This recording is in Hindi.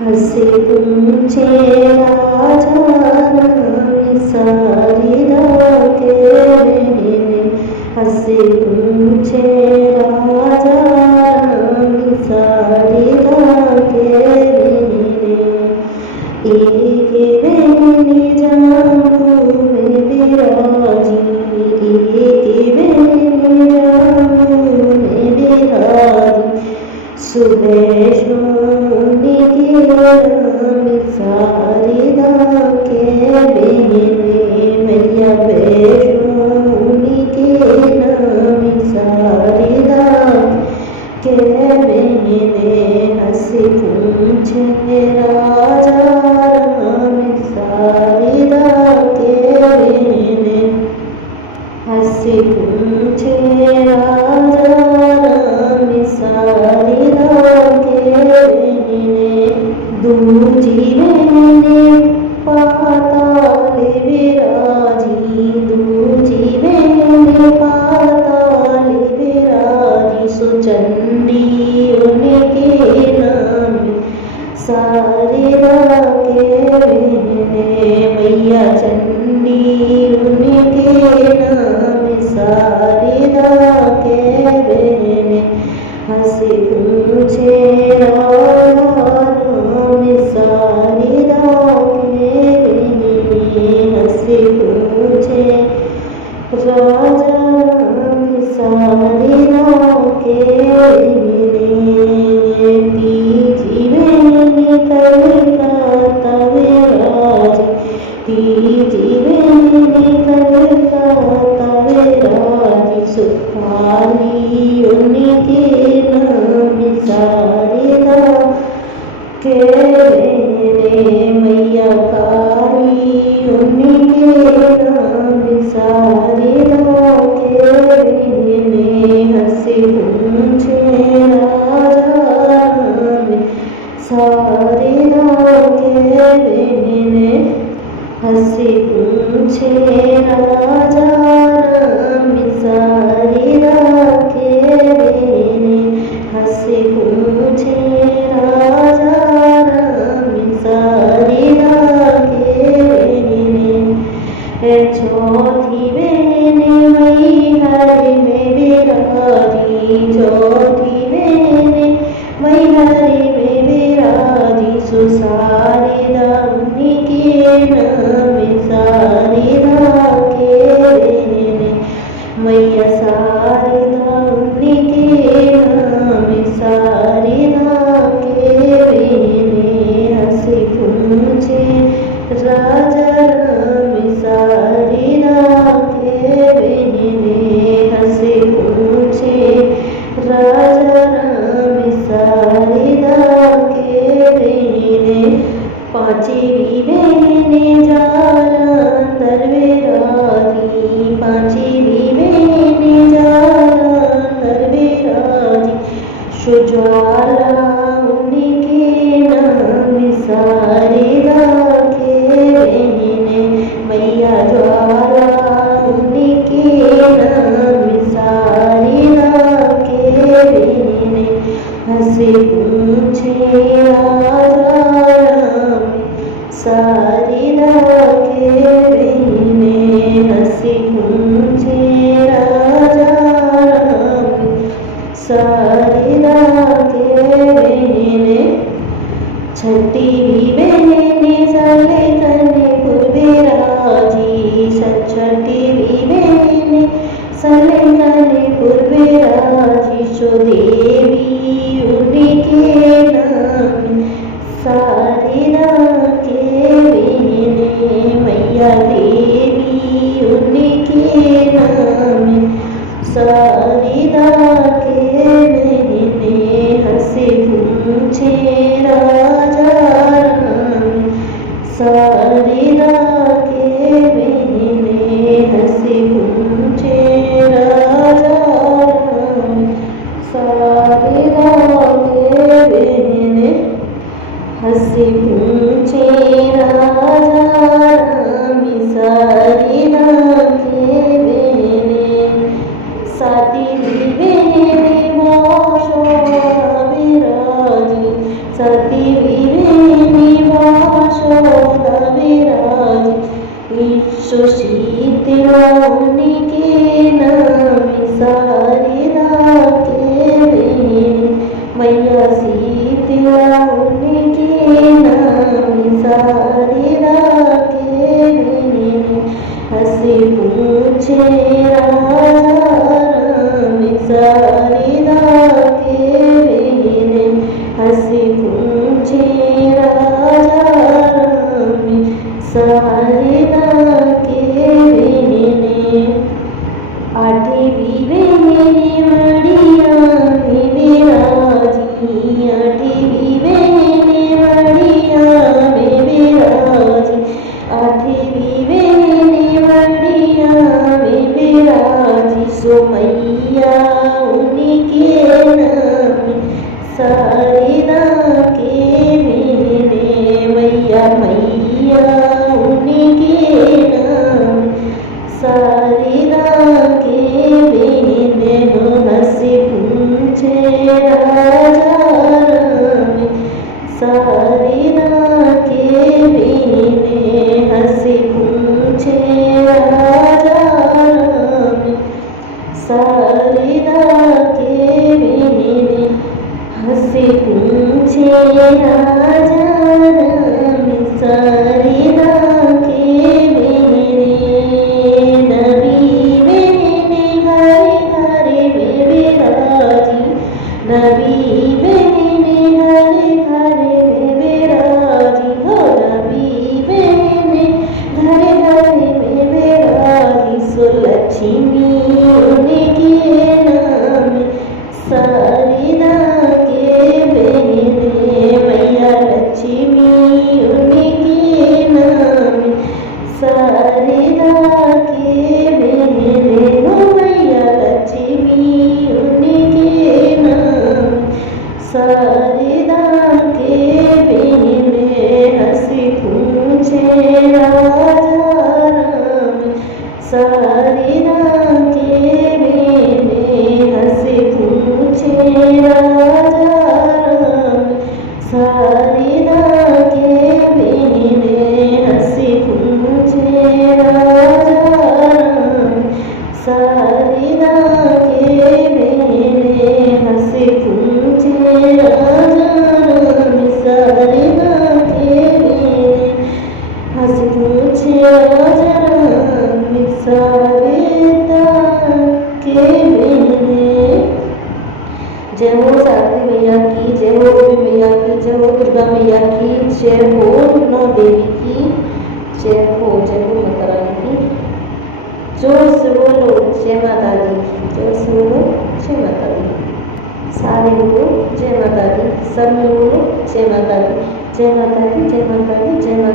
हसे तुमचे राजा सारिदा के हसे तुमचे राजा सारिदा के एक बेनी जाऊं में विराजी एक बेनी जाऊं में विराजी सुबह सोनी की सारिदा के बेने मैया बेशोनी के नाम सारिदा के बेने हंसी पूछे राजा राम सारिदा के बेने हंसी पूछे राजा राम सारिदा के बेने दूजी बेने पाताले विराजी दूजी बेने पाताले विराजी सुचंडी उनके नाम सारिदा के बेने मैया चंडी उनके नाम सारिदा के बेने हंसी पूछे सारिदा के बेने हंसी पूछे राजा सारिदा के बेने तीजी बेने कलकत्ता विराजी तीजी बेने कलकत्ता विराजी सुखाली उनके नाम सारिदा के बेने मैया काली उनके नाम सारिदा के बेने हंसी पूछे राजा राम सारिदा के बेने हंसी पूछे राजा राम सारिदा के बेने हंसी पूछे राजा राम सारिदा के बेने चौथी बेने मई हरि में विराजी चौथी बेने मई हरि में विराजी सुसारिदा उनके नाम सारिदा के बेने मैया सारिदा उनके नाम सारिदा के बेने हंसी पूछे राजा राम सारिदा के बेने हंसी पूछे राजा राम सारिदा के बेने पांचवी बेने जालंधर विराजी पांचवी बेने जालंधर विराजी सुज्वाला उनके नाम सारिदा के बेने मैया ज्वाला उनके नाम सारिदा के बेने हंसी पूछे राजा राम सारिदा के बेने हंसी पूछे राजा राम सारिदा के बेने छठी बेने सले कन्हैपुर विराजी छठी बेने सले कन्हैपुर विराजी सुदेवी उनके नाम सारिदा के बेने मैया देवी उनके नाम सारिदा के बेने हंसी पूछे राजा राम सारिदा के बेने हंसी पूछे राजा राम सारिदा के बेने हंसी पूछे राजा सारिदा के बेने आठवी बेने मड़िया में बिराजी आठवी बेने मड़िया में बिराजी आठवी बेने मड़िया में बिराजी सो मैया उनके नाम सारिदा के बेने मैया मैया उनके नाम सारिदा के बेने हंसी पूछे राजा राम सारिदा के बेने हंसी पूछे राजा राम सारिदा के बेने हंसी पूछे राजा राम सारिदा के बेने नबी बेने घरे घरे में बिराजी नबी बेने घरे घरे में बिराजी हो नबी बेने घरे घरे में बिराजी सो लक्ष्मी उनके नाम सारिदा के बेने मैया लक्ष्मी उनके नाम सारिदा के बेने हो मैया लक्ष्मी उनके नाम सारिदा के बेने हंसी पूछे राजा राम सारिदा के बेने हंसी पूछे राजा राम सारिदा के बेने हंसी पूछे राजा राम सारिदा के बेने हंसी पूछे राजा राम सारिदा के बेने हंसी पूछे राजा राम सारिदा के बेने। जय हो सारथी मैया की, जय हो देवी मैया की, जय हो दुर्गा मैया की, जय हो नौ देवी की, जय हो माता रानी की। जोर से बोलो जय माता दी, जोर से बोलो जय माता दी। सारे बोलो जय माता दी, सब में बोलो जय माता दी, जय माता दी, जय माता दी, जय माता।